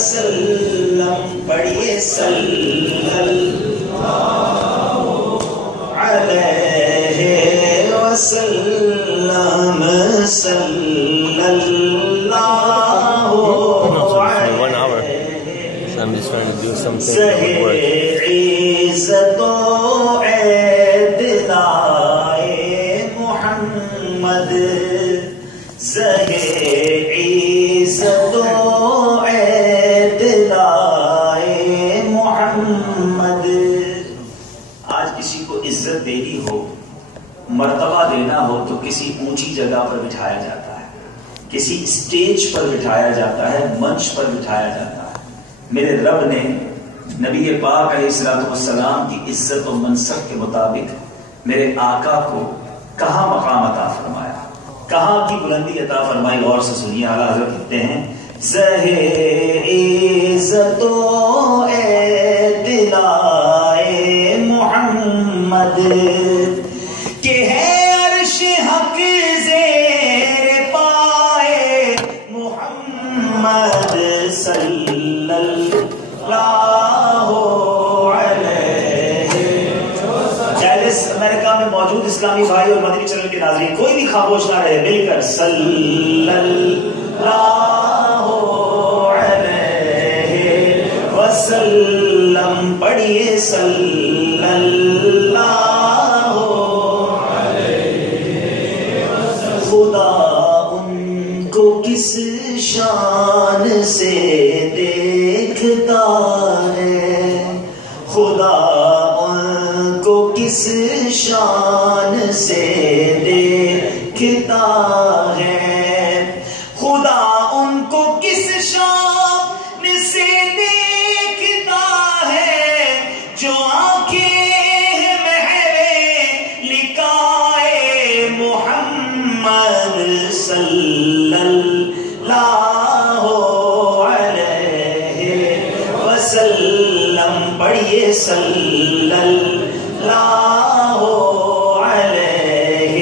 وسلم پڑھیے صلی اللہ علیہ وسلم صلی اللہ علیہ عزت و اعتدائے محمد عزت و اعتدائے محمد. آج کسی کو عزت دینی ہو، مرتبہ دینا ہو تو کسی اونچی جگہ پر بٹھایا جاتا ہے، کسی اسٹیج پر بٹھایا جاتا ہے، منچ پر بٹھایا جاتا ہے. میرے رب نے نبی پاک علیہ الصلوۃ والسلام کی عزت و منصب کے مطابق میرے آقا کو کہاں مقام عطا فرمایا، کہاں کی بلندی عطا فرمائی. غور سے سنیے. اعلیٰ حضرت کہتے ہیں عزت و اعتدائے محمد کہ ہے عرش حق زیر پائے محمد صلی اللہ علیہ. چیلس امریکہ میں موجود اسلامی بھائی اور مدنی چینل کے ناظرین کوئی بھی خاموش نہ رہے، مل کر صلی اللہ علیہ وسلم پڑھیے صلی اللہ علیہ وسلم. خدا ان کو کس شان سے دیکھتا ہے، خدا ان کو کس شان سے دیکھتا ہے، خدا ان کو کس شان سے دیکھتا ہے جو آنکھیں محرے لکائے محمد صلی اللہ علیہ وسلم پڑھیے صلی اللہ علیہ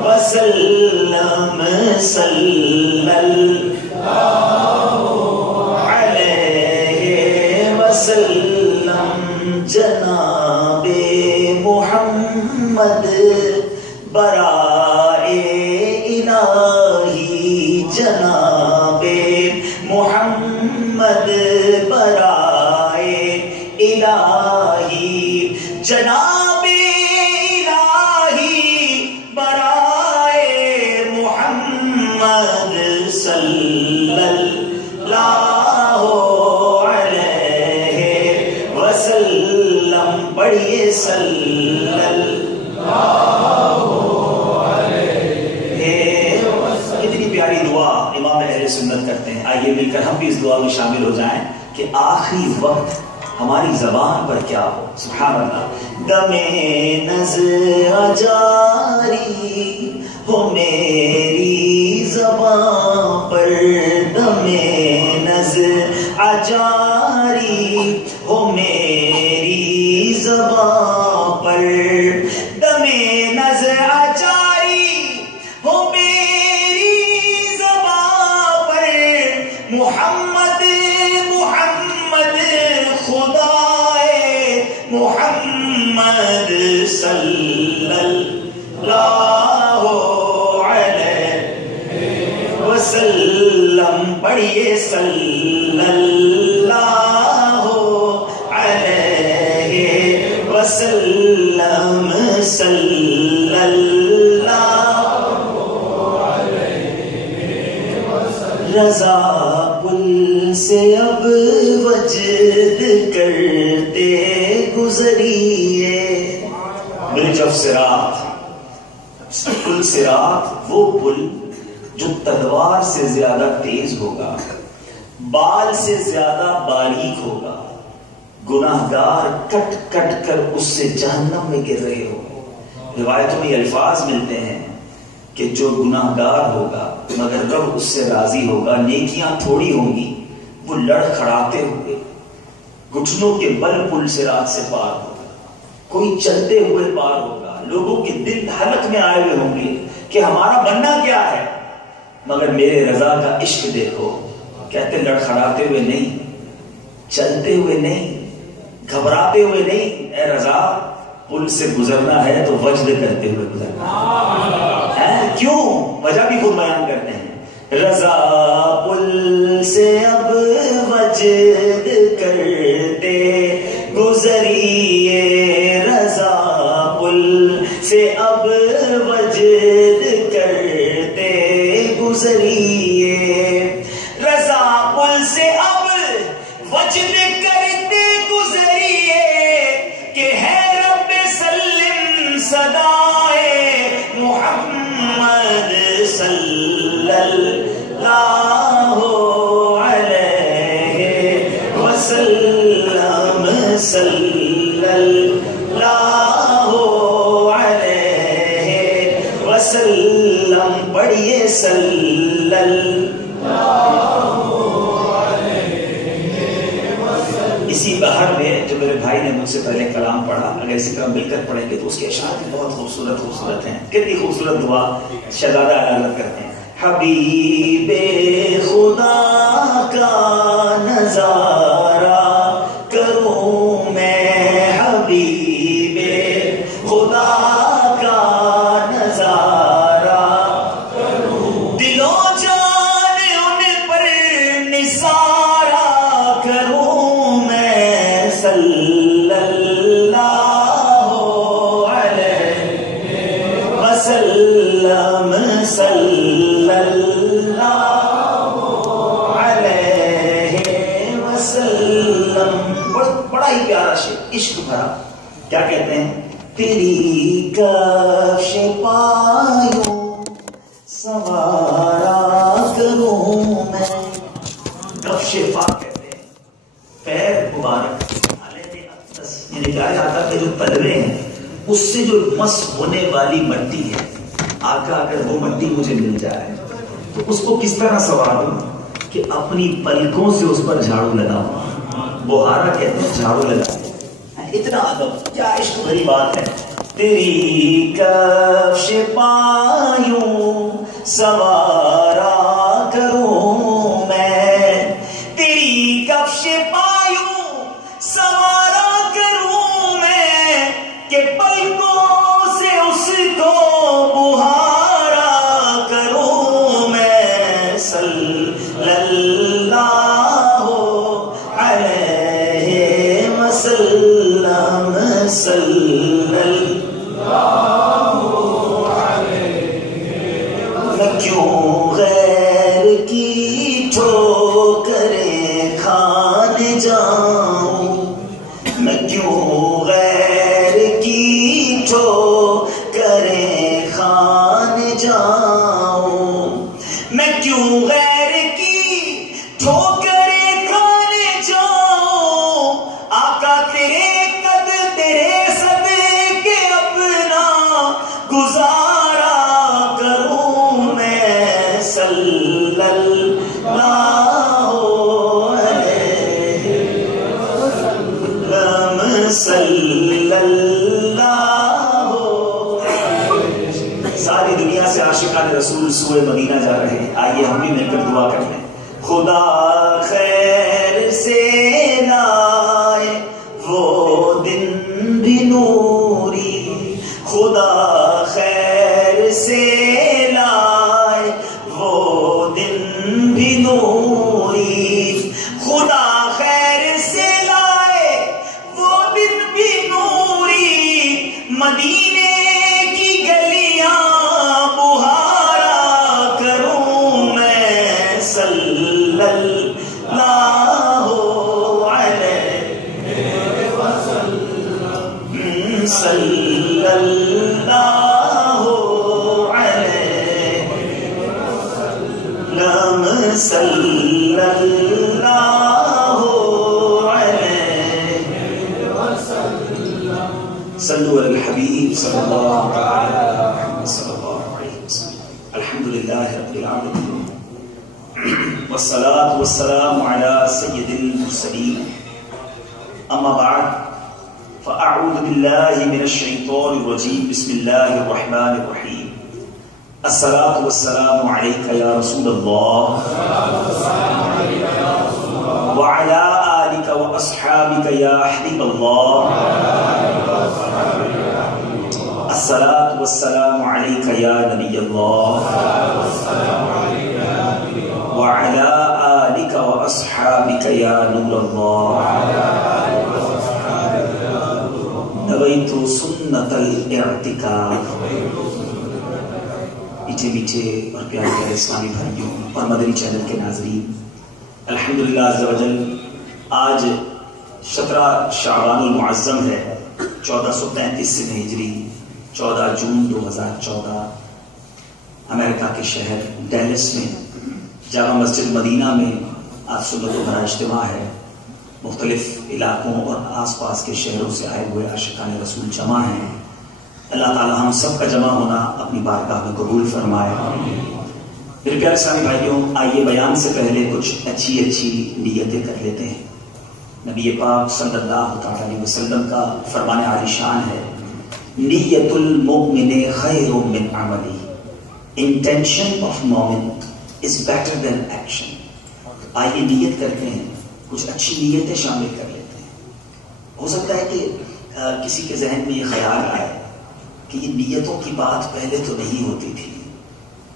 وسلم صلی اللہ علیہ وسلم. جناب محمد برائے الہی، جناب محمد برائے الہی، جناب الہی برائے محمد صلی اللہ علیہ وسلم پڑھیے صلی اللہ علیہ وسلم. کتنی پیاری دعا امام اہل سنت کرتے ہیں. آئیے مل کر ہم بھی اس دعا میں شامل ہو جائیں کہ آخری وقت ہماری زبان پر کیا ہو. سبحان اللہ. دم نظر جاری ہو میری زبان پر، دم نظر جاری ہو میری زبان پر، دم نظر جاری ہو میری زبان پر. محمد محمد خدائے محمد صلی اللہ علیہ وسلم پڑھیے صلی اللہ علیہ وسلم صلی اللہ علیہ وسلم. رضا پل سے اب وجد کرتے گزریے، برج آف صراط. پل صراط وہ پل جو تلوار سے زیادہ تیز ہوگا، بال سے زیادہ باریک ہوگا، گناہگار کٹ کٹ کر اس سے جہنم میں گر رہے ہو. روایتوں میں الفاظ ملتے ہیں کہ جو گناہگار ہوگا مگر رب اس سے راضی ہوگا، نیکیاں تھوڑی ہوں گی، وہ لڑ کھڑاتے ہوئے گھٹنوں کے بل پل صراط سے پار ہوگا، کوئی چلتے ہوئے پار ہوگا. لوگوں کے دل حلق میں آئے ہوئے ہوں گے کہ ہمارا بننا کیا ہے، مگر میرے رضا کا عشق دیکھو کہتے لڑکھڑاتے ہوئے نہیں، چلتے ہوئے نہیں، گھبراتے ہوئے نہیں، اے رضا پل سے گزرنا ہے تو وجد کرتے ہوئے گزرنا ہے۔ کیوں؟ وجہ بھی خود بیان کرتے ہیں، رضا پل سے اب وجد کرتے گزریے، رضا پل سے اب وجد کرتے گزریے، رضا پل سے اب وجد کرتے گزریے، کہ ہے رب سلم صدائے محمد صلی اللہ علیہ وسلم، صلی اللہ علیہ وسلم، پڑھیے صلی اللہ۔ اسی بہر میں جو میرے بھائی نے مجھ سے پہلے کلام پڑھا، اگر اسی طرح مل کر پڑھیں گے تو اس کے اشعار بہت خوبصورت ہیں۔ کتنی خوبصورت دعا شہزادہ علالت کرتے ہیں، حبیب خدا کا نظارہ کروں میں، حبیب خدا کا نظارہ کروں، دل و جان ان پر نثارہ کروں میں، صلی اللہ علیہ وسلم، صلی اللہ علیہ وسلم۔ بڑا ہی پیارا شعر، عشق بھرا۔ کیا کہتے ہیں؟ تیری کفش پایوں سوارا کروں میں، کفش پا کہتے ہیں پیر مبارک، یعنی کہا جاتا کہ جو تلوے ہیں اس سے جو مس ہونے والی مٹی ہے، آقا اگر وہ مٹی مجھے مل جائے تو اس کو کس طرح سواروں کہ اپنی پلکوں سے اس پر جھاڑو لگاؤں، بہارا کہتے ہیں جھاڑو لگا، اتنا ادب، کیا عشق بھری بات ہے۔ تیری کفش پایوں سوارا کروں میں، تیری کفش پایوں سوارا کروں میں، کہ پلکوں سے اس کو بہارا کروں میں، صلی اللہ علیہ وسلم، صلی اللہ علیہ وسلم۔ میں کیوں غیر کی ٹھوکریں کھانے جاؤں، میں کیوں غیر کی ٹھوکریں کھانے جاؤں، میں کیوں غیر کی ٹھوکریں کھانے جاؤں، آقا تیرے قد تیرے صدقے اپنا گزارا کروں میں، صلی اللہ علیہ وسلم، صلی اللہ۔ ساری دنیا سے عاشقان رسول سوئے مدینہ جا رہے ہیں، آئیے ہم بھی مل کر دعا کر لیں، خدا خیر سے لائے وہ دن بھی نوری، خدا خیر سے لائے وہ دن بھی نوری، خدا خیر سے لائے وہ دن بھی نوری، مدینے کی گلیاں بہارا کروں میں، صلی اللہ علیہ وسلم، صلی اللہ علیہ وسلم، صلی اللہ علیہ وسلم۔ صلوا علی الحبیب صلی اللہ علیہ وسلم۔ الحمدللہ رب العالمین، والصلاة والسلام على سید المرسلین، اما بعد فاعوذ باللہ من الشیطان الرجیم، بسم اللہ الرحمن الرحیم، الصلاة والسلام علیک یا رسول اللہ، الصلاۃ والسلام علیک یا نبی اللہ وعلی آلک واصحابک یا نور اللہ نویت سنت الاعتکاف۔ میٹھے میٹھے اور پیارے پیارے اسلامی بھائیوں اور مدنی چینل کے ناظرین، الحمدللہ عز و جل آج 17 شعبان المعظم ہے 1433 ہجری، 14 جون 2014 امریکہ کے شہر ڈیلس میں جامع مسجد مدینہ میں آج سنتوں بھرا اجتماع ہے۔ مختلف علاقوں اور آس پاس کے شہروں سے آئے ہوئے عاشقان رسول جمع ہیں۔ اللہ تعالی ہم سب کا جمع ہونا اپنی بارگاہ میں قبول فرمائے۔ میرے پیارے اسلامی بھائیوں، آئیے بیان سے پہلے کچھ اچھی نیتیں کر لیتے ہیں۔ نبی پاک صلی اللہ تعالی علیہ وسلم کا فرمان عالی شان ہے، نیت المؤمن خیر من عملی، انٹینشن آف مومن از بیٹر دین ایکشن۔ آئیے نیت کرتے ہیں، کچھ اچھی نیتیں شامل کر لیتے ہیں۔ ہو سکتا ہے کہ کسی کے ذہن میں یہ خیال آئے کہ یہ نیتوں کی بات پہلے تو نہیں ہوتی تھی۔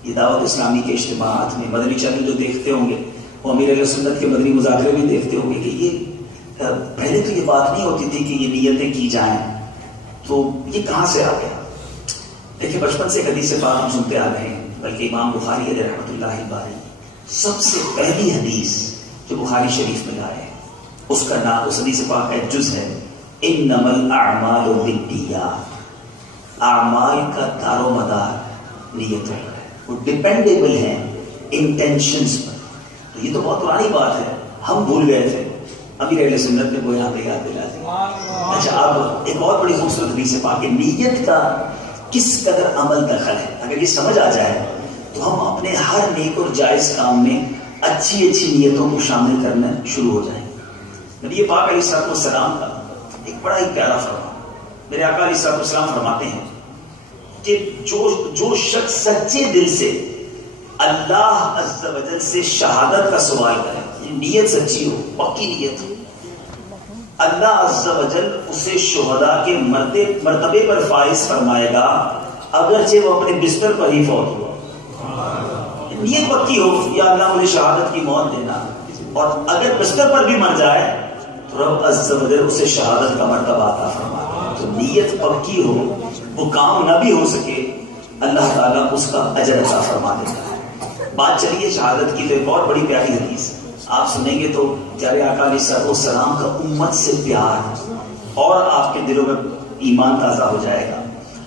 یہ دعوت اسلامی کے اجتماعات میں مدنی چینل جو دیکھتے ہوں گے وہ امیر اہل سنت کے مدنی مذاکرے بھی دیکھتے ہوں گے کہ یہ پہلے تو یہ بات نہیں ہوتی تھی کہ یہ نیتیں کی جائیں، تو یہ کہاں سے آ گیا؟ دیکھیں، بچپن سے حدیث پاک ہم سنتے آ رہے ہیں، بلکہ امام بخاری علیہ رحمۃ اللہ باری سب سے پہلی حدیث جو بخاری شریف میں لائے اس کا نام، اس حدیث پاک کا ایک جز ہے انما الاعمال بالنیات۔ اعمال کا دار و مدار نیت ہے، وہ ڈپینڈیبل ہیں انٹینشنز پر۔ تو یہ تو بہت پرانی بات ہے، ہم بھول گئے تھے، امیر اہل سنت نے کوئی ہمیں یاد دلا دی۔ اچھا، اب ایک اور بڑی خوبصورت حدیث پاک ہے، نیت کا کس قدر عمل دخل ہے۔ اگر یہ سمجھ آ جائے تو ہم اپنے ہر نیک اور جائز کام میں اچھی نیتوں کو شامل کرنا شروع ہو جائیں۔ نبی پاک علیہ الصلوۃ والسلام کا ایک بڑا ہی پیارا فرمان، میرے آقا علیہ الصلوۃ والسلام فرماتے ہیں کہ جو شخص سچے دل سے اللہ عز و جل سے شہادت کا سوال کرے، نیت سچی ہو، پکی نیت ہو، اللہ عز و جل اسے شہداء کے مرتبے پر فائز فرمائے گا، اگرچہ وہ اپنے بستر پر ہی فوت ہوا۔ نیت پکی ہو، یا اللہ مجھے شہادت کی موت دینا، اور اگر بستر پر بھی مر جائے تو رب عز و جل اسے شہادت کا مرتبہ عطا فرمائے۔ تو نیت پکی ہو، وہ کام نہ بھی ہو سکے، اللہ تعالیٰ اس کا اجر عطا فرما دیتا ہے۔ بات چلیے شہادت کی، تو ایک اور بڑی پیاری حدیث آپ سنیں گے تو پیارے آقا علیہ الصلوۃ والسلام کا امت سے پیار اور آپ کے دلوں میں ایمان تازہ ہو جائے گا۔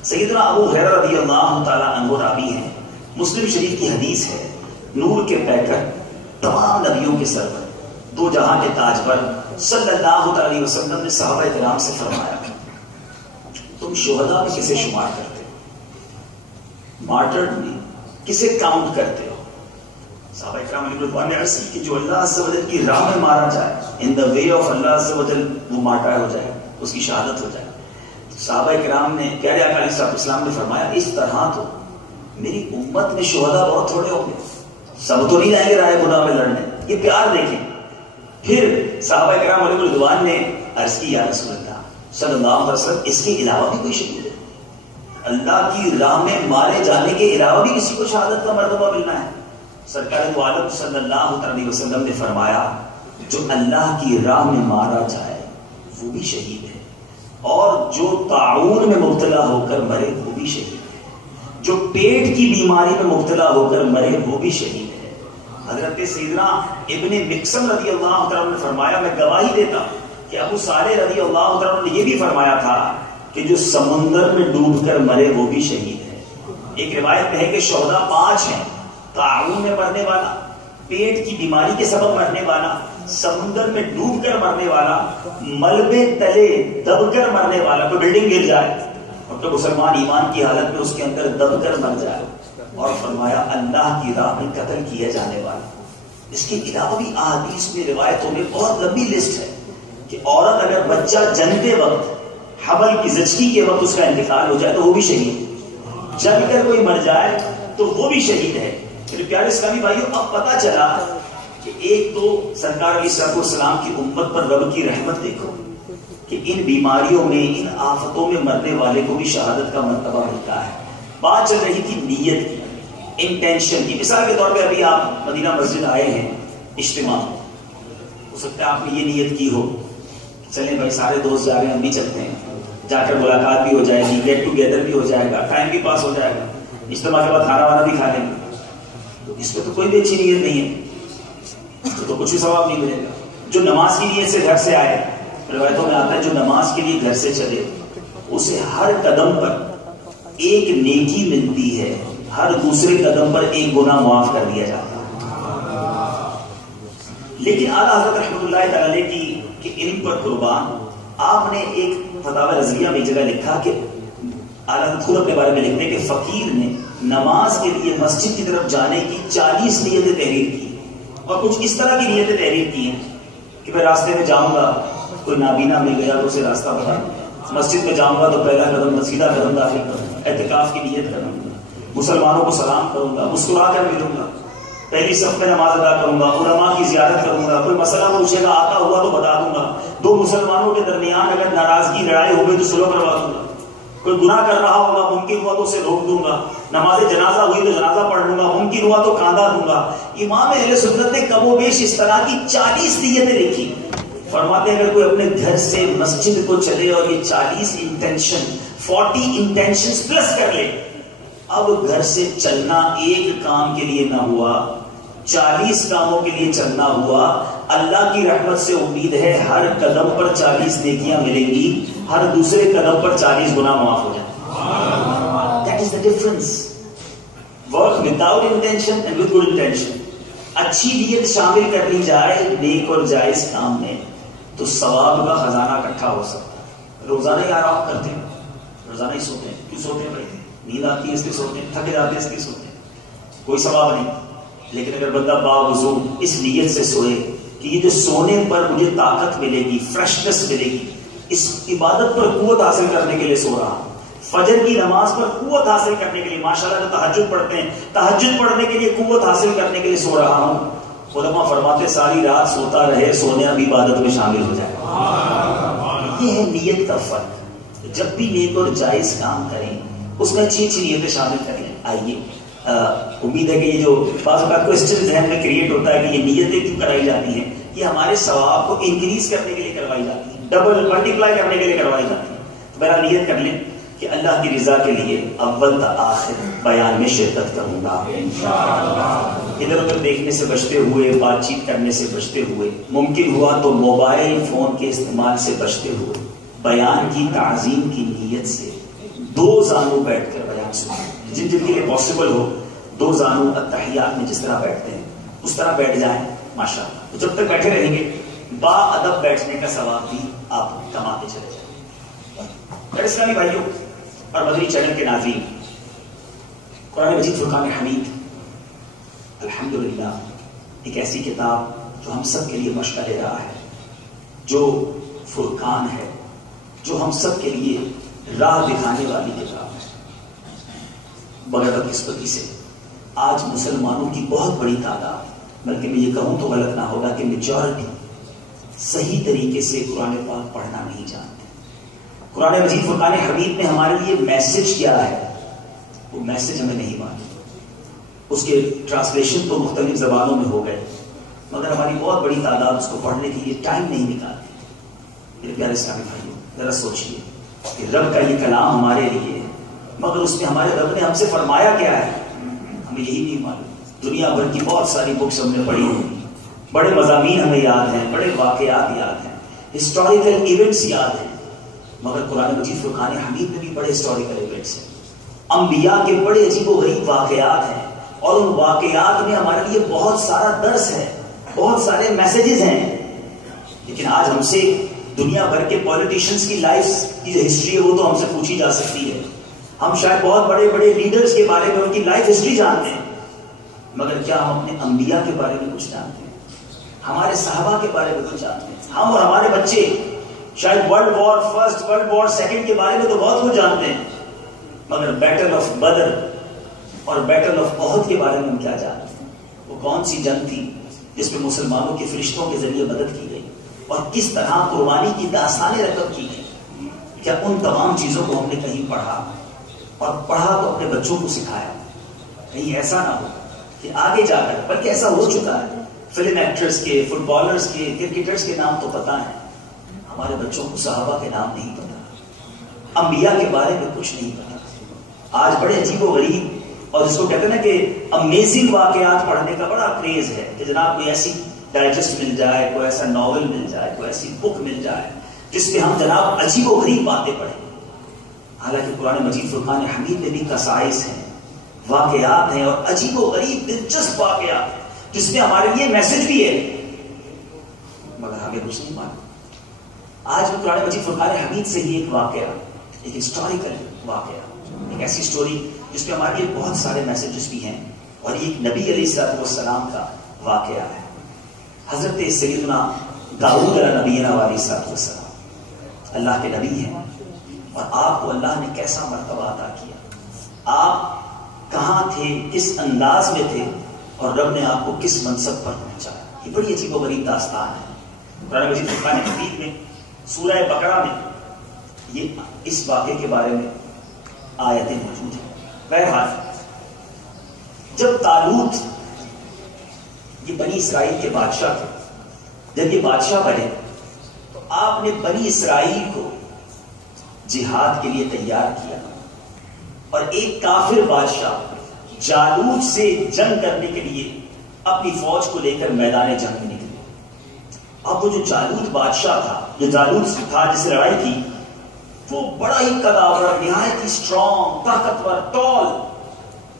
سیدنا ابو ہریرہ رضی اللہ تعالیٰ عنہ راوی ہیں، مسلم شریف کی حدیث ہے، نور کے پیکر، تمام نبیوں کے سرور، دو جہاں کے تاج پر صلی اللہ علیہ وسلم نے صحابہ کرام سے فرمایا، تم شہداء میں کسے شمار کرتے ہو؟ مارٹرڈ میں کسے کاؤنٹ کرتے ہو؟ صحابہ کرام علیہ رضوان نے عرض کی کہ جو اللہ عز و جل کی راہ میں مارا جائے، ان دا وے آف اللہ عز و جل، وہ مارٹر ہو جائے، اس کی شہادت ہو جائے۔ صحابہ کرام نے، پیارے آقا علیہ السلام نے فرمایا، اس طرح تو میری امت میں شہداء بہت تھوڑے ہوں گے، سب تو نہیں جائیں گے راہ خدا میں لڑنے۔ یہ پیار دیکھیں۔ پھر صحابہ کرام علیہ رضوان نے عرض کی، یا رسول اللہ صلی اللہ علیہ وسلم، اس کے علاوہ بھی کوئی شہید ہے؟ اللہ کی راہ میں مارے جانے کے علاوہ بھی کسی کو شہادت کا مرتبہ ملنا ہے؟ سرکار دو عالم صلی اللہ علیہ وسلم نے فرمایا، جو اللہ کی راہ میں مارا جائے وہ بھی شہید ہے، اور جو طاعون میں مبتلا ہو کر مرے وہ بھی شہید ہے، جو پیٹ کی بیماری میں مبتلا ہو کر مرے وہ بھی شہید ہے۔ حضرت سیدنا ابن مقسم رضی اللہ عنہ نے فرمایا، میں گواہی دیتا ہوں کہ ابو صالح رضی اللہ عنہ نے یہ بھی فرمایا تھا کہ جو سمندر میں ڈوب کر مرے وہ بھی شہید ہے۔ ایک روایت میں ہے کہ شہداء 5 ہیں، طاعون میں مرنے والا، پیٹ کی بیماری کے سبب مرنے والا، سمندر میں ڈوب کر مرنے والا، ملبے تلے دب کر مرنے والا، کوئی بلڈنگ گر جائے اور تو مسلمان ایمان کی حالت میں اس کے اندر دب کر مر جائے، اور فرمایا اللہ کی راہ میں قتل کیا جانے والا۔ اس کے علاوہ بھی احادیث میں، روایتوں میں بہت لمبی لسٹ ہے کہ عورت اگر بچہ جنتے وقت، حمل کی زچگی کے وقت اس کا انتقال ہو جائے تو وہ بھی شہید ہے، جل کر کوئی مر جائے تو وہ بھی شہید ہے۔ میرے پیارے اسلامی بھائیوں، اب پتا چلا کہ ایک تو سرکار علیہ السلام کی امت پر رب کی رحمت دیکھو، کہ ان بیماریوں میں، ان آفتوں میں مرنے والے کو بھی شہادت کا مرتبہ ملتا ہے. بات چل رہی تھی نیت کی، انٹینشن کی. مثال کے طور پہ ابھی آپ مدینہ مسجد آئے ہیں اجتماع، ہو سکتا ہے آپ نے یہ نیت کی ہو چلیں بھائی سارے دوست جا رہے ہیں، ہم بھی چلتے ہیں، جا کر ملاقات بھی ہو جائے گی، گیٹ ٹوگیدر بھی ہو جائے گا، ٹائم بھی پاس ہو جائے گا، اجتماع کے بعد کھانا وانا بھی کھا لیں گے. تو اس میں تو کوئی بھی اچھی نیت نہیں ہے، تو کچھ بھی ثواب نہیں ملے گا. جو نماز کی نیت سے گھر سے آئے، روایتوں میں آتا ہے جو نماز کے لیے گھر سے چلے اسے ہر قدم پر ایک نیکی ملتی ہے، ہر دوسرے قدم پر ایک گناہ معاف کر دیا جاتا ہے. لیکن اعلیٰ حضرت رحمۃ اللہ تعالی کی کہ علم پر قربان، آپ نے ایک فتاوی رضویہ میں جگہ لکھا کہ اعلیٰ حضرت خود اپنے بارے میں لکھتے ہیں کہ فقیر نے نماز کے لیے مسجد کی طرف جانے کی 40 نیتیں تحریر کی، اور کچھ اس طرح کی نیتیں تحریر کی ہیں کہ میں راستے میں جاؤں گا، کوئی نابینا مل گیا تو اسے راستہ بتا دوں گا، مسجد میں جاؤں گا تو پہلا قدم سیدھا قدم داخل کروں گا، اعتکاف کی نیت کروں گا، مسلمانوں کو سلام کروں گا، مسکرا کر ملوں گا، پہلی صف میں نماز ادا کروں گا، علماء کی زیارت کروں گا، کوئی مسئلہ پوچھے گا آتا ہوا تو بتا دوں گا، دو مسلمانوں کے درمیان اگر ناراضگی لڑائی ہو گئی تو صلح کروا دوں گا، کوئی گناہ کر رہا ہوگا ممکن ہوا تو اسے روک دوں گا، نماز جنازہ ہوئی تو جنازہ پڑھ لوں گا، ممکن ہوا تو کاندھا دوں گا. امام اہل سنت نے کم و بیش اس طرح کی 40 نیتیں لکھی. فرماتے ہیں اگر کوئی اپنے گھر سے مسجد کو چلے اور یہ 40 انٹینشن 40 انٹینشن پلس کر لے، اب گھر سے چلنا ایک کام کے لیے نہ ہوا، 40 کاموں کے لیے چلنا ہوا. اللہ کی رحمت سے امید ہے ہر قدم پر 40 نیکیاں ملیں گی، ہر دوسرے قدم پر 40 گناہ معاف ہو جائیں. That is the difference. Work without intention and with good intention. اچھی نیت شامل کر لی جائے نیک اور جائز کام میں تو ثواب کا خزانہ اکٹھا ہو سکتا ہے. روزانہ ہی آرام کرتے ہیں، روزانہ ہی سوتے ہیں. کیوں سوتے ہیں بھائی؟ نیند آتی ہے اس لیے سوتے ہیں، تھکے جاتے ہیں اس لیے سوتے ہیں، کوئی ثواب نہیں. لیکن اگر بندہ باوضو اس نیت سے سوئے کہ یہ جو سونے پر مجھے طاقت ملے گی، فریشنس ملے گی، اس عبادت پر قوت حاصل کرنے کے لیے سو رہا ہوں، فجر کی نماز پر قوت حاصل کرنے کے لیے، ماشاءاللہ جو تہجد پڑھتے ہیں تہجد پڑھنے کے لیے قوت حاصل کرنے کے لیے سو رہا ہوں. علماء فرماتے ساری رات سوتا رہے، سونے بھی عبادت میں شامل ہو جائے. یہ ہے نیت کا فرق. جب بھی نیک اور جائز کام کریں اس میں اچھی اچھی نیتیں شامل کریں. آئیے امید ہے کہ یہ جو بعض اوقات کوسچن ذہن میں کریٹ ہوتا ہے کہ یہ نیتیں کیوں کرائی جاتی ہیں، یہ ہمارے ثواب کو انکریز کرنے کے لیے کروائی جاتی ہیں، ڈبل ملٹیپلائی کرنے کے لیے کروائی جاتی ہیں. تو میرا نیت کر لیں کہ اللہ کی رضا کے لیے اول تا آخر بیان میں شرکت کروں گا. ادھر ادھر دیکھنے سے بچتے ہوئے، بات چیت کرنے سے بچتے ہوئے، ممکن ہوا تو موبائل فون کے استعمال سے بچتے ہوئے، بیان کی تعظیم کی نیت سے 2 زانو بیٹھ کر بیان سنیں. جن جن کے لیے پاسبل ہو 2 زانو اتحیات میں جس طرح بیٹھتے ہیں اس طرح بیٹھ جائیں ماشاءاللہ. تو جب تک بیٹھے رہیں گے با ادب بیٹھنے کا ثواب بھی آپ کماتے چلے جائیں. اسلامی بھائیوں اور مدنی چینل کے ناظرین، قرآن مجید فرقان حمید الحمدللہ ایک ایسی کتاب جو ہم سب کے لیے مشق لے رہا ہے، جو فرقان ہے، جو ہم سب کے لیے راہ دکھانے والی کتاب ہے. بغیر بدقسمتی سے آج مسلمانوں کی بہت بڑی تعداد، بلکہ میں یہ کہوں تو غلط نہ ہوگا کہ میجورٹی صحیح طریقے سے قرآن پاک پڑھنا نہیں جانتے. قرآن مجید فرقان حمید میں ہمارے لیے میسج کیا ہے وہ میسج ہمیں نہیں معلوم. اس کے ٹرانسلیشن تو مختلف زبانوں میں ہو گئے مگر ہماری بہت بڑی تعداد اس کو پڑھنے کے لیے ٹائم نہیں نکالتی. میرے پیارے اسلامی بھائیوں ذرا سوچیے کہ رب کا یہ کلام ہمارے لیے ہے مگر اس میں ہمارے رب نے ہم سے فرمایا کیا ہے ہمیں یہی نہیں معلوم. دنیا بھر کی بہت ساری بکس ہم نے پڑھی ہوئی، بڑے مضامین ہمیں یاد ہیں، بڑے واقعات یاد ہیں، ہسٹوریکل ایونٹس یاد ہیں، مگر قرآن مجید فرقان حمید میں بھی بڑے ہسٹوریکل ایونٹس ہیں، انبیاء کے بڑے عجیب و غریب واقعات ہیں، اور ان واقعات میں ہمارے لیے بہت سارا درس ہے، بہت سارے میسیجز ہیں. لیکن آج ہم سے دنیا بھر کے پولیٹیشنز کی لائف کی جو ہسٹری ہے وہ تو ہم سے پوچھی جا سکتی ہے. ہم شاید بہت بڑے بڑے لیڈرز کے بارے میں ان کی لائف ہسٹری جانتے ہیں، مگر کیا ہم اپنے انبیاء کے بارے میں کچھ جانتے ہیں؟ ہمارے صحابہ کے بارے میں کچھ جانتے ہیں؟ ہم اور ہمارے بچے شاید world war first, world war second کے بارے میں تو بہت کچھ جانتے ہیں، مگر بیٹل آف بدر اور بیٹل آف احد کے بارے میں ہم کیا جانتے ہیں؟ وہ کون سی جنگ تھی جس میں مسلمانوں کے فرشتوں کے ذریعے مدد کی گئی؟ اور کس طرح قربانی کی داستانیں رقم کی ہیں، کیا ان تمام چیزوں کو ہم نے کہیں پڑھا، اور پڑھا تو اپنے بچوں کو سکھایا؟ کہیں ایسا نہ ہو کہ آگے جا کر، بلکہ ایسا ہو چکا ہے، فلم ایکٹرز کے، فٹ بالرز کے، کرکٹرز کے نام تو پتہ ہیں، ہمارے بچوں کو صحابہ کے نام نہیں پتا، انبیاء کے بارے میں کچھ نہیں پتا۔ آج بڑے عجیب و غریب اور جس کو کہتے ہیں نا کہ امیزنگ واقعات پڑھنے کا بڑا کریز ہے کہ جناب کوئی ایسی ڈائجسٹ مل جائے، کوئی ایسا ناول مل جائے، کوئی ایسی بک مل جائے جس میں ہم جناب عجیب و غریب باتیں پڑھیں۔ حالانکہ قرآن مجید فرقان حمید میں بھی قصائص ہیں، واقعات ہیں، اور عجیب و غریب دلچسپ واقعات جس میں ہمارے لیے میسج بھی ہے، مگر ہمیں کچھ نہیں معلوم۔ آج بھی قرآن مجید فرقان حمید سے ہی ایک واقعہ، ایک ہسٹوریکل واقعہ، ایک ایسی سٹوری جس میں ہمارے لیے بہت سارے میسجز بھی ہیں، اور یہ ایک نبی علیہ السلام کا واقعہ ہے۔ حضرت سیدنا داؤد علیہ نبینا علیہ السلام اللہ کے نبی ہیں، اور آپ کو اللہ نے کیسا مرتبہ عطا کیا، آپ کہاں تھے، کس انداز میں تھے، اور رب نے آپ کو کس منصب پر پہنچایا۔ یہ بڑی عجیب و غریب داستان ہے۔ قرآن مجید فرقان حمید میں سورہ بقرہ میں یہ اس واقعے کے بارے میں آیتیں موجود ہیں۔ بہرحال جب طالوت یہ بنی اسرائیل کے بادشاہ تھے، جب یہ بادشاہ بنے تو آپ نے بنی اسرائیل کو جہاد کے لیے تیار کیا، اور ایک کافر بادشاہ جالوت سے جنگ کرنے کے لیے اپنی فوج کو لے کر میدان جنگ میں نکلے۔ اب وہ جو جالوت بادشاہ تھا، جو جالوت تھا جس سے لڑائی تھی، وہ بڑا ہی قداور، نہایت ہی اسٹرانگ، طاقتور، ٹال،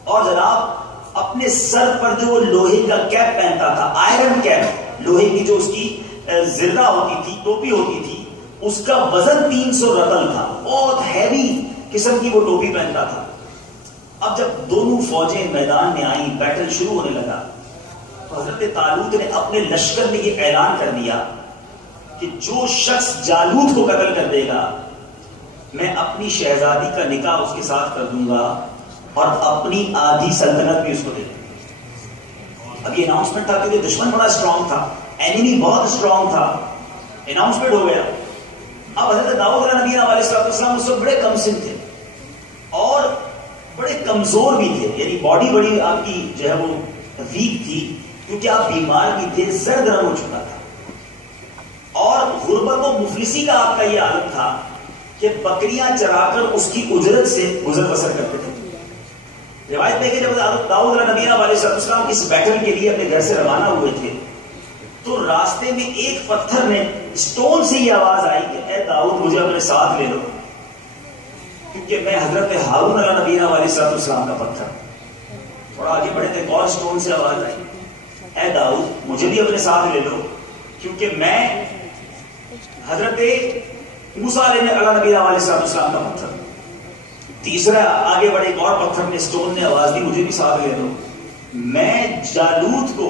اور جناب اپنے سر پر جو لوہے کا کیپ پہنتا تھا، آئرن کیپ، لوہے کی جو اس کی زرہ ہوتی تھی، ٹوپی ہوتی تھی، اس کا وزن 300 رطل تھا، بہت ہیوی قسم کی وہ ٹوپی پہنتا تھا۔ اب جب دونوں فوجیں میدان میں آئیں، بیٹل شروع ہونے لگا، تو حضرت طالوت نے اپنے لشکر میں یہ اعلان کر دیا کہ جو شخص جالوت کو قتل کر دے گا، میں اپنی شہزادی کا نکاح اس کے ساتھ کر دوں گا، اور اپنی آدھی سلطنت بھی اس کو دے دوں گا۔ اب یہ اناؤنسمنٹ تھا کیونکہ دشمن بڑا اسٹرانگ تھا، اینیمی بہت اسٹرانگ تھا، اناؤنسمنٹ ہو گیا۔ اب حضرت داؤد علیہ نبی علیہ السلام اس وقت بڑے کم سن تھے اور بڑے کمزور بھی تھے، یعنی باڈی بڑی آپ کی جو ہے وہ ویک تھی، کیونکہ آپ بیمار بھی تھے، سر گرم ہو چکا تھا، اور غربت و مفلسی کا آپ کا یہ عادت تھا کہ بکریاں چرا کر اس کی اجرت سے گزر بسر کرتے تھے۔ روایت میں کہ جب داؤد علیہ نبی علیہ السلام اس بیٹل کے لیے اپنے گھر سے روانہ ہوئے تھے، تو راستے میں ایک پتھر نے، اسٹون سے یہ آواز آئی کہ اے داؤد مجھے اپنے ساتھ لے لو، کیونکہ میں حضرت ہارون علیہ نبی علیہ السلام کا پتھر۔ تھوڑا آگے بڑھے تھے، اور اسٹون سے آواز آئی اے داؤد مجھے بھی اپنے ساتھ لے لو، کیونکہ میں حضرت موسیٰ علیہ نبی علیہ السلام کا پتھر۔ تیسرا آگے بڑھے، ایک اور پتھر نے، اسٹون نے آواز دی مجھے بھی ساتھ لے لو، میں جالوت کو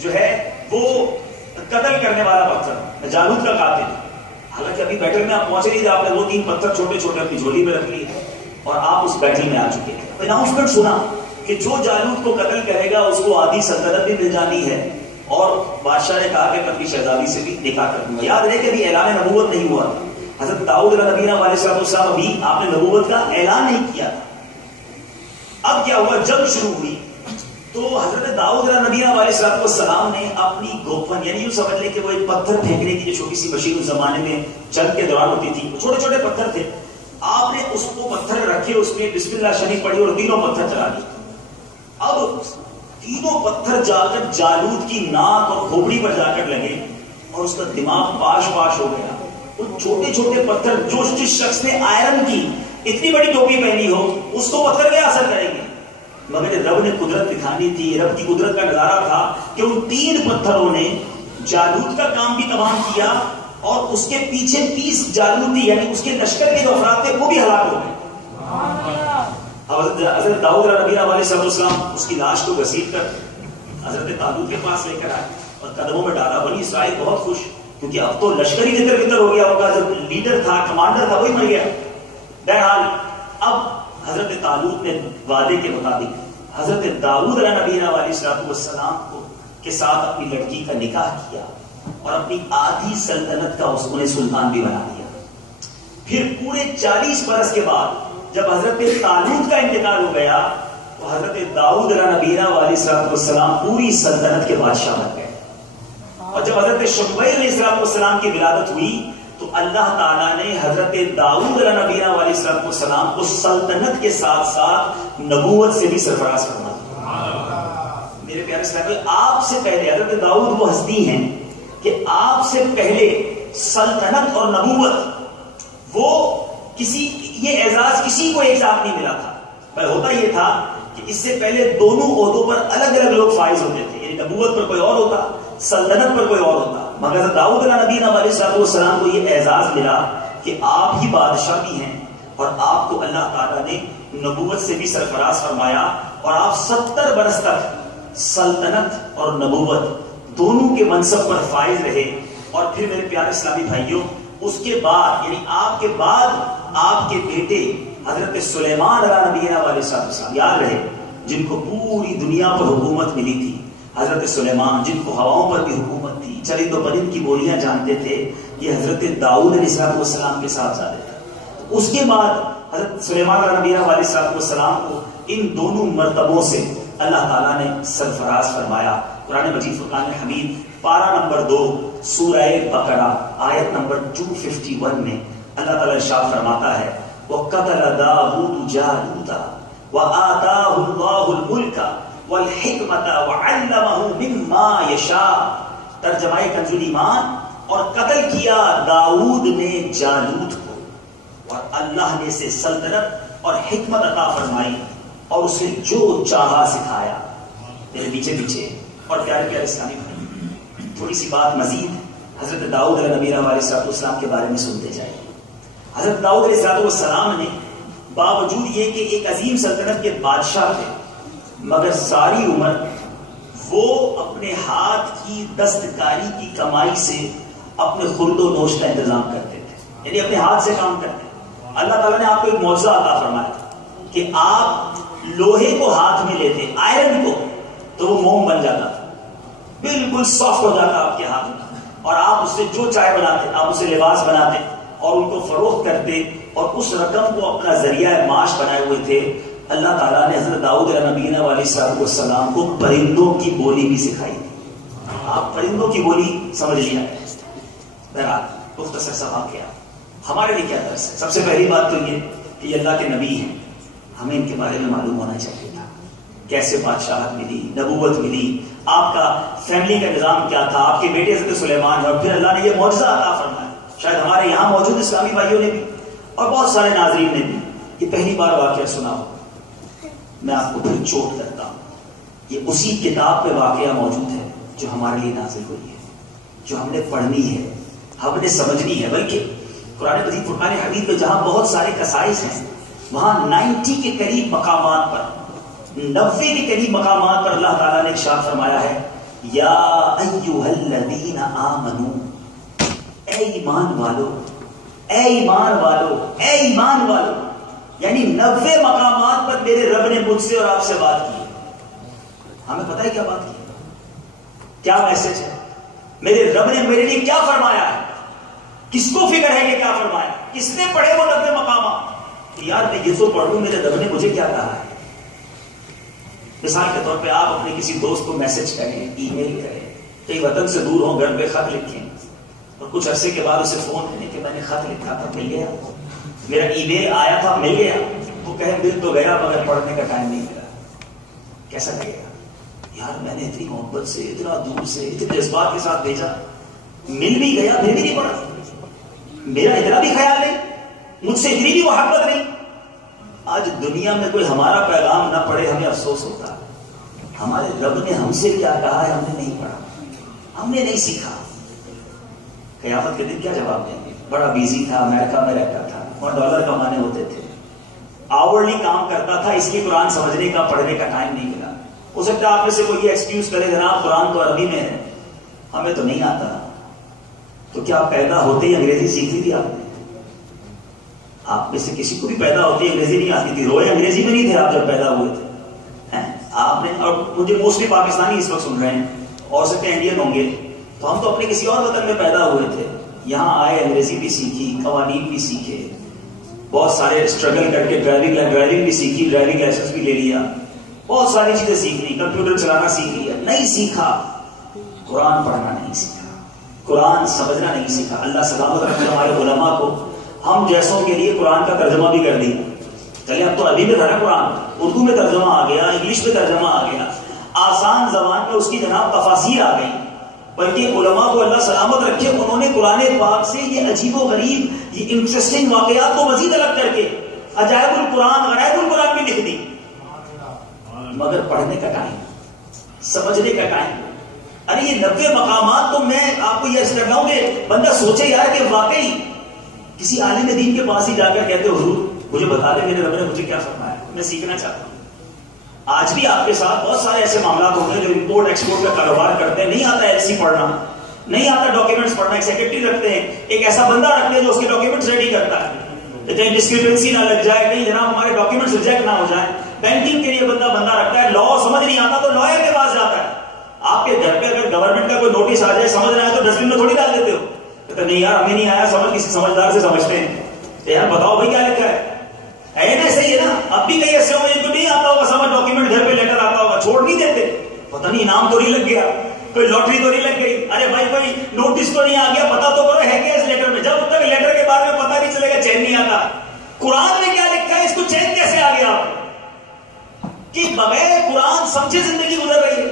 جو ہے وہ قتل کرنے والا پتھر، جالوت کا قاتل۔ حالانکہ ابھی بیٹل میں آپ پہنچے نہیں تھے، آپ نے وہ 3 پتھر چھوٹے چھوٹے اپنی جھولی میں رکھ لیے اور آپ اس بیٹل میں آ چکے تھے۔ اناؤنسمنٹ سنا کہ جو جالوت کو قتل کرے گا اس کو آدھی سلطنت بھی مل جانی ہے، اور بادشاہ نے کہا کہ میں اپنی شہزادی سے بھی نکاح کر دوں گا۔ یاد رہے کہ ابھی اعلان نبوت نہیں ہوا، حضرت داؤد علیہ نبی علیہ السلام ابھی آپ نے نبوت کا اعلان نہیں کیا تھا۔ اب کیا ہوا، جنگ شروع ہوئی تو حضرت داؤد علیہ نبی علیہ السلام نے اپنی گوپن، یعنی یوں سمجھ لیں کہ وہ ایک پتھر پھینکنے کی جو چھوٹی سی مشین اس زمانے میں جنگ کے دوران ہوتی تھی، چھوٹے چھوٹے پتھر تھے، آپ نے اس کو پتھر رکھے، اس میں بسم اللہ شریف پڑھی اور تینوں پتھر چلا دی۔ اب تینوں پتھر جا کر جالوت کی ناک اور کھوپڑی پر جا کر لگے اور اس کا دماغ پاش پاش ہو گیا۔ وہ چھوٹے چھوٹے پتھر، جو جس شخص نے آئرن کی اتنی بڑی ٹوپی پہنی ہو اس کو پتھر کیا اثر کریں گے، مگر رب نے قدرت دکھانی تھی، رب کی قدرت کا نظارہ تھا کہ ان 3 پتھروں نے جالوت کا کام بھی تمام کیا، اور اس کے پیچھے 30 جالوتی یعنی اس کے لشکر کے جو افراد تھے وہ بھی ہلاک ہو گئے۔ اب حضرت داؤد علیہ علیہ السلام اس کی لاش کو گھسیٹ کر حضرت طالوت کے پاس لے کر آئے اور قدموں میں ڈالا۔ بنی اسرائیل بہت خوش، کیونکہ اب تو لشکر ہی تتر بتر ہو گیا ہوگا، جو لیڈر تھا، کمانڈر تھا، وہی مر گیا۔ بہرحال اب حضرت طالوت نے وعدے کے مطابق حضرت داؤد علیہ نبی علیہ السلام کے ساتھ اپنی لڑکی کا نکاح کیا، اور اپنی آدھی سلطنت کا انہیں سلطان بھی بنا دیا. پھر پورے 40 برس کے بعد جب حضرت طالوت کا انتقال ہو گیا تو حضرت داؤد علیہ نبینا علیہ السلام پوری سلطنت کے بادشاہ بن گئے. اور جب حضرت شعیب علیہ السلام کی ولادت ہوئی تو اللہ تعالیٰ نے حضرت داؤد علیہ نبینا علیہ السلام کو سلطنت کے ساتھ ساتھ نبوت سے بھی سرفراز کرنا. میرے پیارے اسلامی، آپ سے پہلے حضرت داؤد وہ ہستی ہیں کہ آپ سے پہلے سلطنت اور نبوت وہ یہ اعزاز کسی کو ایک ساتھ نہیں ملا تھا. پر ہوتا یہ تھا کہ اس سے پہلے دونوں عہدوں پر الگ الگ لوگ فائز ہوتے تھے. یعنی نبوت پر کوئی اور ہوتا، سلطنت پر کوئی اور ہوتا. مگر داؤد علیہ نبینا علیہ السلام کو یہ اعزاز ملا کہ آپ ہی بادشاہ بھی ہیں اور آپ کو اللہ تعالیٰ نے نبوت سے بھی سرفراز فرمایا اور آپ 70 برس تک سلطنت اور نبوت دونوں کے منصب پر فائز رہے. اور پھر میرے پیارے اسلامی بھائیوں، اس کے بعد یعنی آپ کے بعد آپ کے بیٹے حضرت سلیمان علیہ نبینا علیہ السلام یاد رہے، جن کو پوری دنیا پر حکومت ملی تھی. حضرت سلیمان جن کو ہواؤں پر بھی حکومت تھی، چرند و پرند کی بولیاں جانتے تھے، یہ حضرت داؤد علیہ السلام کے ساتھ زیادہ تھے. اس کے بعد حضرت سلیمان علیہ نبینا علیہ السلام کو ان دونوں مرتبوں سے اللہ تعالیٰ نے سرفراز فرمایا. قرآن مجید فرقان حمید پارہ نمبر 2 سورہ بقرہ آیت نمبر 251 میں اللہ تعالیٰ ارشاد فرماتا ہے وَقَتَلَ دَاوُودُ جَالُوتَ وَآتَاهُ اللَّهُ الْمُلْكَ وَالْحِكْمَةَ وَعَلَّمَهُ مِمَّا يَشَاءُ. ترجمہ کنز ایمان، اور قتل کیا داؤد نے جالوت کو اور اللہ نے اسے سلطنت اور حکمت عطا فرمائی اور اسے جو چاہا سکھایا. میرے پیچھے پیچھے اور پیارے پیارے اسلامی بھائی، تھوڑی سی بات مزید حضرت داؤد علیہ نبینا علیہ السلام کے بارے میں سنتے جائیں. حضرت داؤد علیہ السلام نے باوجود یہ کہ ایک عظیم سلطنت کے بادشاہ تھے، مگر ساری عمر وہ اپنے ہاتھ کی دستکاری کی کمائی سے اپنے خورد و نوش کا انتظام کرتے تھے. یعنی اپنے ہاتھ سے کام کرتے. اللہ تعالیٰ نے آپ کو ایک معجزہ عطا فرمایا کہ آپ لوہے کو ہاتھ میں لیتے، آئرن کو، تو وہ موم بن جاتا تھا، بالکل سافٹ ہو جاتا آپ کے ہاتھ میں، اور آپ اس سے جو چائے بناتے، آپ اسے لباس بناتے اور ان کو فروخت کرتے اور اس رقم کو اپنا ذریعہ معاش بنائے ہوئے تھے. اللہ تعالیٰ نے حضرت داؤد علیہ نبینا علیہ السلام کو پرندوں کی بولی بھی سکھائی تھی. آپ پرندوں کی بولی سمجھ لیا. بہرحال مختصر سا واقعہ ہمارے لیے کیا درس ہے؟ سب سے پہلی بات تو یہ کہ یہ اللہ کے نبی ہیں، ہمیں ان کے بارے میں معلوم ہونا چاہیے تھا. کیسے بادشاہت ملی، نبوت ملی، آپ کا فیملی کا نظام کیا تھا، آپ کے بیٹے حضرت سلیمان ہے، اور پھر اللہ نے یہ معجزہ عطا فرمایا. شاید ہمارے یہاں موجود اسلامی بھائیوں نے بھی اور بہت سارے ناظرین نے بھی یہ پہلی بار واقعہ سنا ہو. میں آپ کو پھر چوٹ کرتا ہوں، یہ اسی کتاب پہ واقعہ موجود ہے جو ہمارے لیے نازل ہوئی ہے، جو ہم نے پڑھنی ہے، ہم نے سمجھنی ہے. بلکہ قرآن مجید فرقان حمید میں جہاں بہت سارے قصائص ہیں، وہاں 90 کے قریب مقامات پر، 90 کے قریب مقامات پر اللہ تعالیٰ نے ارشاد فرمایا ہے یا ایھا الذین آمنو، اے ایمان والو، اے ایمان والو، اے ایمان والو. یعنی 90 مقامات پر میرے رب نے مجھ سے اور آپ سے بات کی. ہمیں پتہ ہے کیا بات کی، کیا میسج ہے، میرے رب نے میرے لیے کیا فرمایا ہے. کس کو فکر ہے کہ کیا فرمایا، کس نے پڑھے وہ 90 مقامات. یار میں یہ تو پڑھ لوں میرے رب نے مجھے کیا کہا ہے. مثال کے طور پہ آپ اپنے کسی دوست کو میسج کریں، ای میل کریں، کئی وطن سے دور ہوں، گھر پہ خط لکھیں اور کچھ عرصے کے بعد اسے فون کریں کہ میں نے خط لکھا تھا، مل گیا، میرا ای میل آیا تھا، مل گیا. وہ کہے مل تو گیا مگر پڑھنے کا ٹائم نہیں ملا. کیسا لگے گا؟ یار میں نے اتنی محبت سے، اتنا دور سے، اتنے جذبات کے ساتھ بھیجا، مل بھی گیا پھر بھی نہیں پڑھا. میرا اتنا بھی خیال نہیں، مجھ سے اتنی بھی محبت نہیں. آج دنیا میں کوئی ہمارا پیغام نہ پڑھے ہمیں افسوس ہوتا ہے. ہمارے رب نے ہم سے کیا کہا ہے ہم نے نہیں پڑھا، ہم نے نہیں سیکھا. قیامت کے دن کیا جواب دیں گے؟ بڑا بیزی تھا، امریکہ میں رہتا تھا اور ڈالر کمانے ہوتے تھے، آورلی کام کرتا تھا، اس کی قرآن سمجھنے کا، پڑھنے کا ٹائم نہیں ملا. ہو سکتا ہے آپ میں سے کوئی یہ ایکسکیوز کرے جناب قرآن تو عربی میں ہے، ہمیں تو نہیں آتا. تو کیا پیدا ہوتے ہی انگریزی سیکھی تھی آپ نے؟ آپ میں سے کسی کو بھی پیدا ہوتی انگریزی نہیں آتی تھی؟ روئے انگریزی میں نہیں تھے آپ جب پیدا ہوئے تھے آپ نے. اور مجھے موسٹلی پاکستانی اس وقت سن رہے ہیں، اور سکتے ہیں انڈین ہوں گے، تو تو ہم تو اپنے کسی اور وطن میں پیدا ہوئے تھے، یہاں آئے، انگریزی بھی سیکھی، قوانین بھی سیکھے، بہت سارے اسٹرگل کر کے ڈرائیونگ بھی سیکھی، ڈرائیونگ لائسنس بھی لے لیا، بہت ساری چیزیں سیکھ لی، کمپیوٹر چلانا سیکھ لیا، نہیں سیکھا قرآن پڑھنا، نہیں سیکھا قرآن سمجھنا، نہیں سیکھا۔ اللہ سلامت رکھے ہمارے علماء کو، ہم جیسوں کے لیے قرآن کا ترجمہ بھی کر دیا۔ چلے اب تو عربی میں تھا نا قرآن، اردو میں ترجمہ آ گیا، انگلش میں ترجمہ آ گیا، آسان زبان میں اس کی جناب تفاسیر آ گئی، بلکہ علماء کو اللہ سلامت رکھے انہوں نے قرآن پاک سے یہ عجیب و غریب، یہ انٹرسٹنگ واقعات کو مزید الگ کر کے عجائب القرآن، غرائب القرآن بھی لکھ دی۔ مگر پڑھنے کا ٹائم، سمجھنے کا ٹائم، ارے یہ 90 مقامات تو میں آپ کو یہ کر رہا ہوں کہ بندہ سوچے یار کہ واقعی کسی عالم دین کے پاس ہی جا کر کہتے ہو حضور مجھے بتا دیں میرے رب نے مجھے کیا فرمایا، میں سیکھنا چاہتا ہوں۔ آج بھی آپ کے ساتھ بہت سارے ایسے معاملات ہوں گے جو امپورٹ ایکسپورٹ کا کاروبار کرتے ہیں، نہیں آتا ایل سی پڑھنا، نہیں آتا ڈاکیومنٹس پڑھنا، ایک سیکرٹری رکھتے ہیں، ایک ایسا بندہ رکھتے ہیں جو اس کے ڈاکیومنٹس ریڈی کرتا ہے، کہیں ڈسکرپنسی نہ لگ جائے، کہیں جناب ہمارے ڈاکیومنٹس ریجیکٹ نہ ہو جائیں۔ بینکنگ کے لیے بندہ رکھتا ہے، لا سمجھ نہیں آتا تو لائر کے پاس جاتا ہے۔ آپ کے گھر پہ اگر گورنمنٹ کا کوئی نوٹس آ جائے سمجھ نہ آئے تو ڈسٹ بن میں تھوڑی ڈال دیتے ہو، کہتے نہیں یار ہمیں نہیں آیا سمجھ، کسی سمجھدار سے سمجھتے ہیں، یار بتاؤ بھائی کیا لکھا ہے، صحیح ہے نا۔ اب بھی کئی ایسے ہوں گے جن کو نہیں آتا ہوگا سمجھ، ڈاکیومنٹ گھر پہ لیٹر آتا ہوگا، چھوڑ نہیں دیتے، پتہ نہیں انعام تو نہیں لگ گیا، کوئی لاٹری تو نہیں لگ گئی، ارے بھائی کوئی نوٹس تو نہیں آ گیا، پتا تو کرو ہے کیا اس لیٹر میں، جب تک لیٹر کے بارے میں پتا نہیں چلے گا چین نہیں آتا۔ قرآن میں کیا لکھا ہے اس کو چین کیسے آ گیا کہ بغیر قرآن سمجھے زندگی گزر رہی ہے،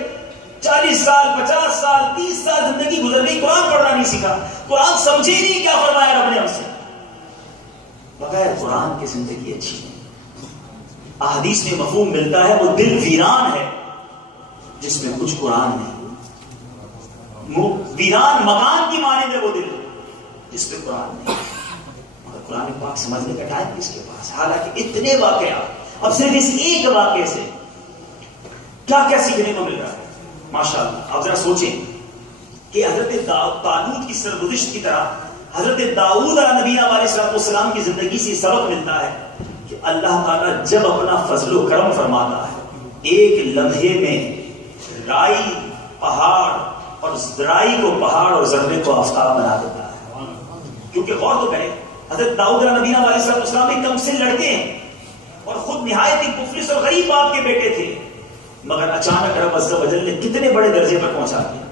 40 سال 50 سال 30 سال زندگی گزر گئی، قرآن پڑھنا نہیں سیکھا، قرآن سمجھے ہی نہیں کیا فرمایا رب نے ہم سے۔ بغیر قرآن کی زندگی اچھی نہیں۔ احادیث میں مفہوم ملتا ہے وہ دل ویران ہے جس میں کچھ قرآن نہیں، ویران مکان کی مانند ہے وہ دل جس پہ قرآن نہیں، مگر قرآن پاک سمجھنے کا ٹائم کس کے پاس؟ حالانکہ اتنے واقعات، اب صرف اس ایک واقعے سے کیا کیا سیکھنے کو مل رہا ہے ماشاءاللہ۔ آپ ذرا سوچیں کہ حضرت طالوت کی سرگزشت کی طرح حضرت داؤد علیہ نبینا علیہ السلام کی زندگی سے سبق ملتا ہے کہ اللہ تعالیٰ جب اپنا فضل و کرم فرماتا ہے، ایک لمحے میں رائی پہاڑ اور رائی کو پہاڑ اور ذرے کو آفتاب بنا دیتا ہے۔ کیونکہ غور تو کریں، حضرت داؤد علیہ نبینا علیہ السلام ایک کم سے لڑکے ہیں اور خود نہایت ہی مفلس اور غریب باپ کے بیٹے تھے، مگر اچانک رب عز و جل نے کتنے بڑے درجے پر پہنچا دیا،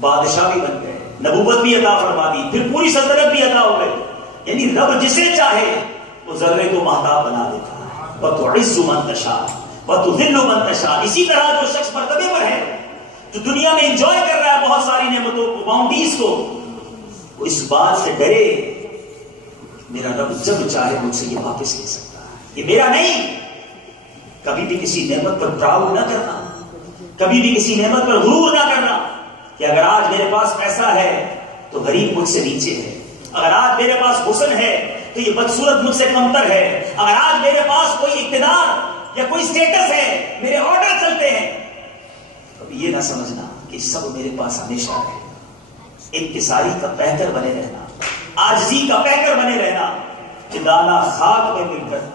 بادشاہ بھی بن گئے، نبوت بھی عطا فرما دی، پھر پوری سلطنت بھی عطا ہو گئی۔ یعنی رب جسے چاہے وہ ذرے کو مہتاب بنا دیتا ہے۔ وَتُعِزُّ مَن تَشَاءُ وَتُذِلُّ مَن تَشَاءُ۔ اسی طرح جو شخص مرتبے پر ہے، جو دنیا میں انجوائے کر رہا ہے بہت ساری نعمتوں کو، باؤنڈیز کو، وہ اس بات سے ڈرے میرا رب جب چاہے مجھ سے یہ واپس لے سکتا ہے، یہ میرا نہیں۔ کبھی بھی کسی نعمت پر پراؤڈ نہ کرنا، کبھی بھی کسی نعمت پر غرور نہ کرنا کہ اگر آج میرے پاس پیسہ ہے تو غریب مجھ سے نیچے ہے، اگر آج میرے پاس حسن ہے تو یہ بدصورت مجھ سے کمتر ہے، اگر آج میرے پاس کوئی اقتدار یا کوئی اسٹیٹس ہے، میرے آرڈر چلتے ہیں، کبھی یہ نہ سمجھنا کہ سب میرے پاس ہمیشہ رہے۔ انکساری کا پیکر بنے رہنا، عاجزی کا پیکر بنے رہنا کہ دانا خاک میں مل کر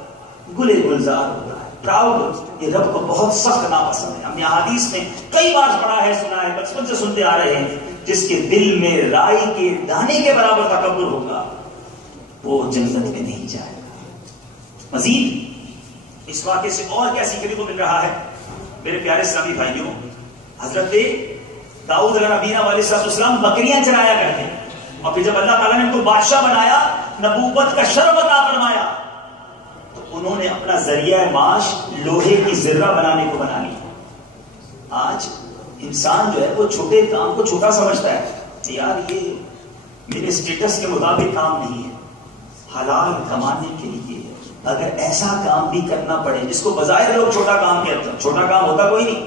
گلے گلزار ہوتا ہے۔ پراؤڈ یہ رب کو بہت سخت ناپسند ہے۔ ہم نے حدیث میں کئی بار پڑھا ہے، سنا ہے، بچپن سے سنتے آ رہے ہیں، جس کے دل میں رائی کے دانے کے برابر تکبر ہوگا وہ جنت میں نہیں جائے گا۔ مزید اس واقعے سے اور کیا سیکھنے کو مل رہا ہے میرے پیارے اسلامی بھائیوں؟ حضرت داؤد علیہ نبینا علیہ السلام بکریاں چرایا کرتے ہیں، اور پھر جب اللہ تعالیٰ نے ان کو بادشاہ بنایا، نبوت کا شرف عطا فرمایا، تو انہوں نے اپنا ذریعہ معاش لوہے کی ذرہ بنانے کو بنا لیا۔ آج انسان جو ہے وہ چھوٹے کام کو چھوٹا سمجھتا ہے، یار یہ میرے اسٹیٹس کے مطابق کام نہیں ہے۔ حلال کمانے کے لیے اگر ایسا کام بھی کرنا پڑے جس کو بظاہر لوگ چھوٹا کام کہتے ہیں، چھوٹا کام ہوتا کوئی نہیں،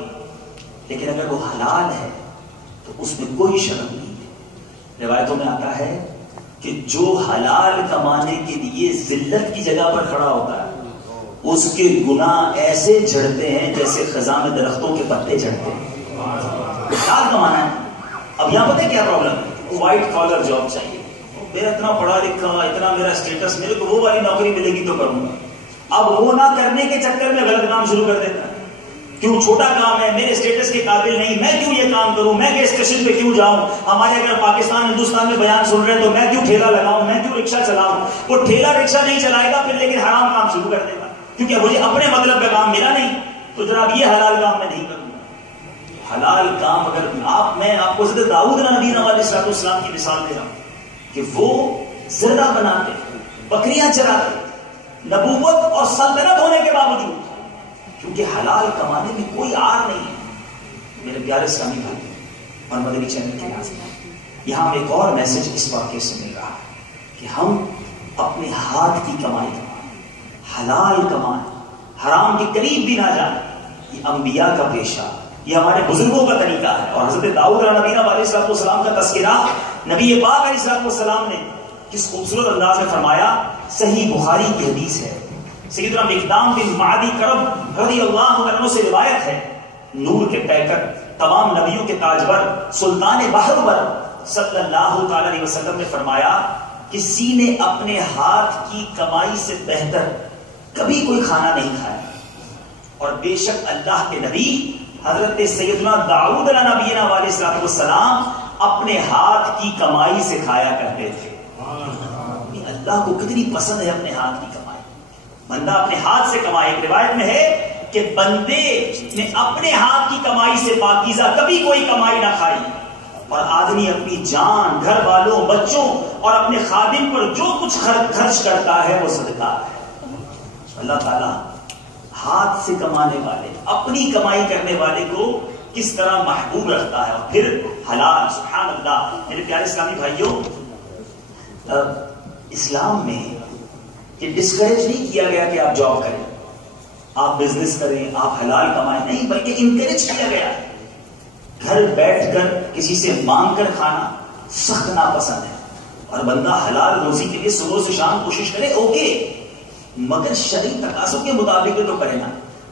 لیکن اگر وہ حلال ہے تو اس میں کوئی شرم نہیں ہے۔ روایتوں میں آتا ہے کہ جو حلال کمانے کے لیے ذلت کی جگہ پر کھڑا ہوتا ہے اس کے گناہ ایسے جھڑتے ہیں جیسے خزاں میں درختوں کے پتے جھڑتے ہیں۔ حلال کمانا ہے۔ اب یہاں پتہ کیا پرابلم ہے؟ وائٹ کالر جاب چاہیے، میرا اتنا پڑھا لکھا، اتنا میرا اسٹیٹس، میرے کو وہ والی نوکری ملے گی تو کروں گا۔ اب وہ نہ کرنے کے چکر میں غلط کام شروع کر دیتا ہے، کیوں چھوٹا کام ہے, میرے اسٹیٹس کے قابل نہیں, میں کیوں یہ کام کروں, میں گیس اسٹیشن پہ کیوں جاؤں, ہمارے اگر پاکستان ہندوستان میں بیان سن رہے ہیں تو میں کیوں ٹھیلا لگاؤں, میں کیوں رکشہ چلاؤں. وہ ٹھیلا رکشہ نہیں چلائے گا پھر, لیکن حرام کام شروع کر دے گا, کیونکہ مجھے اپنے مطلب کا کام ملا نہیں, تو جناب یہ حلال کام میں نہیں کروں گا. حلال کام اگر میں آپ کو حضرت داؤد نبی علیہ السلام کی مثال دے رہا ہوں کہ وہ زردہ بناتے, بکریاں چراتے, نبوت اور سلطنت ہونے کے باوجود, کیونکہ حلال کمانے میں کوئی آر نہیں ہے. میرے پیارے اسلامی بھائی اور مدنی چینل کے ناظرین, یہاں ایک اور میسج اس واقعے سے مل رہا ہے کہ ہم اپنے ہاتھ کی کمائی کمائیں, حلال کمائیں, حرام کے قریب بھی نہ جائیں. یہ انبیاء کا پیشہ, یہ ہمارے بزرگوں کا طریقہ ہے. اور حضرت داؤد نبی علیہ السلام کا تذکرہ نبی پاک علیہ السلام نے کس خوبصورت انداز میں فرمایا. صحیح بخاری کی حدیث ہے, سیدنا مقدام بن معدی کرب رضی اللہ عنہ سے روایت ہے, نور کے پیکر, تمام نبیوں کے تاجور, سلطان بحر بر صلی اللہ تعالی علیہ وسلم نے فرمایا, کسی نے اپنے ہاتھ کی کمائی سے بہتر کبھی کوئی کھانا نہیں کھایا. اور بے شک اللہ کے نبی حضرت سیدنا داؤد نبی علیہ السلام اپنے ہاتھ کی کمائی سے کھایا کرتے تھے. اللہ کو کتنی پسند ہے اپنے ہاتھ کی کمائی, بندہ اپنے ہاتھ سے کمائے. ایک روایت میں ہے کہ بندے نے اپنے ہاتھ کی کمائی سے پاکیزہ کبھی کوئی کمائی نہ کھائی, اور آدمی اپنی جان, گھر والوں, بچوں اور اپنے خادم پر جو کچھ خرچ کرتا ہے وہ صدقہ ہے. اللہ تعالیٰ ہاتھ سے کمانے والے, اپنی کمائی کرنے والے کو کس طرح محبوب رکھتا ہے. اور پھر حلال, سبحان اللہ. میرے پیارے اسلامی بھائیوں, اسلام میں یہ ڈسکریج نہیں کیا گیا کہ آپ جاب کریں, آپ بزنس کریں, آپ حلال کمائیں, نہیں, بلکہ انکریج کیا گیا. گھر بیٹھ کر کسی سے مانگ کر کھانا سخت ناپسند ہے, اور بندہ حلال روزی کے لیے صبح سے شام کوشش کرے, اوکے, مگر شرعی تقاضوں کے مطابق تو کرے نا.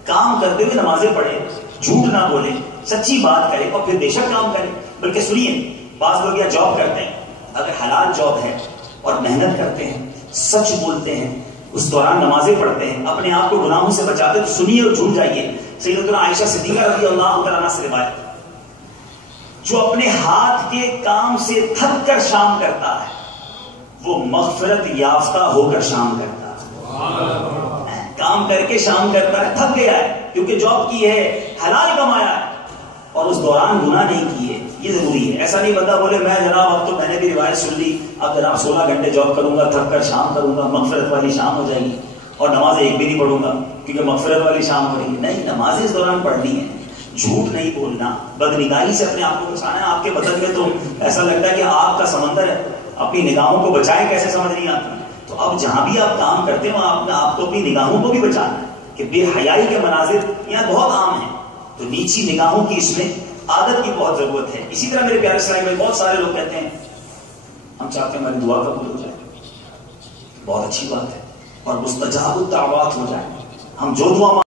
کام کرتے ہوئے نمازیں پڑھے, جھوٹ نہ بولے, سچی بات کرے, اور پھر بے شک کام کرے. بلکہ سنیے, بعض لوگ یہ جاب کرتے ہیں, اگر حلال جاب ہے اور محنت کرتے ہیں, سچ بولتے ہیں, اس دوران نمازیں پڑھتے ہیں, اپنے آپ کو گناہوں سے بچاتے, تو سنیے اور جھوٹ جائیے. سیدتنا عائشہ صدیقہ رضی اللہ تعالیٰ سے روایت, جو اپنے ہاتھ کے کام سے تھک کر شام کرتا ہے وہ مغفرت یافتہ ہو کر شام کرتا ہے. کام کر کے شام کرتا ہے, تھک گیا ہے کیونکہ جاب کی ہے, حلال کمایا ہے, اور اس دوران گناہ نہیں کیے. یہ ضروری ہے. ایسا نہیں بندہ بولے میں جناب اب تو میں نے بھی روایت سن لی, اب جناب 16 گھنٹے جاب کروں گا, تھک کر شام کروں گا, مغفرت والی شام ہو جائے گی, اور نماز ایک بھی نہیں پڑھوں گا کیونکہ مغفرت والی شام ہو رہی ہے. نہیں, نمازیں اس دوران پڑھنی ہے. جھوٹ نہیں بولنا, بدنگاہی سے اپنے آپ کو بچانا ہے. آپ کے بدن میں تو ایسا لگتا ہے کہ آپ کا سمندر ہے, اپنی نگاہوں کو بچائیں کیسے سمجھ نہیں آتی. تو اب جہاں بھی آپ کام کرتے ہیں وہاں آپ کو اپنی نگاہوں کو بھی بچانا ہے, کہ بے حیائی کے مناظر یہاں بہت عام ہیں, تو نیچی نگاہوں کی اس میں عادت کی بہت ضرورت ہے. اسی طرح میرے پیارے اسلام میں بہت سارے لوگ کہتے ہیں ہم چاہتے ہیں ہماری دعا قبول ہو جائے, بہت اچھی بات ہے, اور مستجاب الدعوات ہو جائے. ہم جو دعا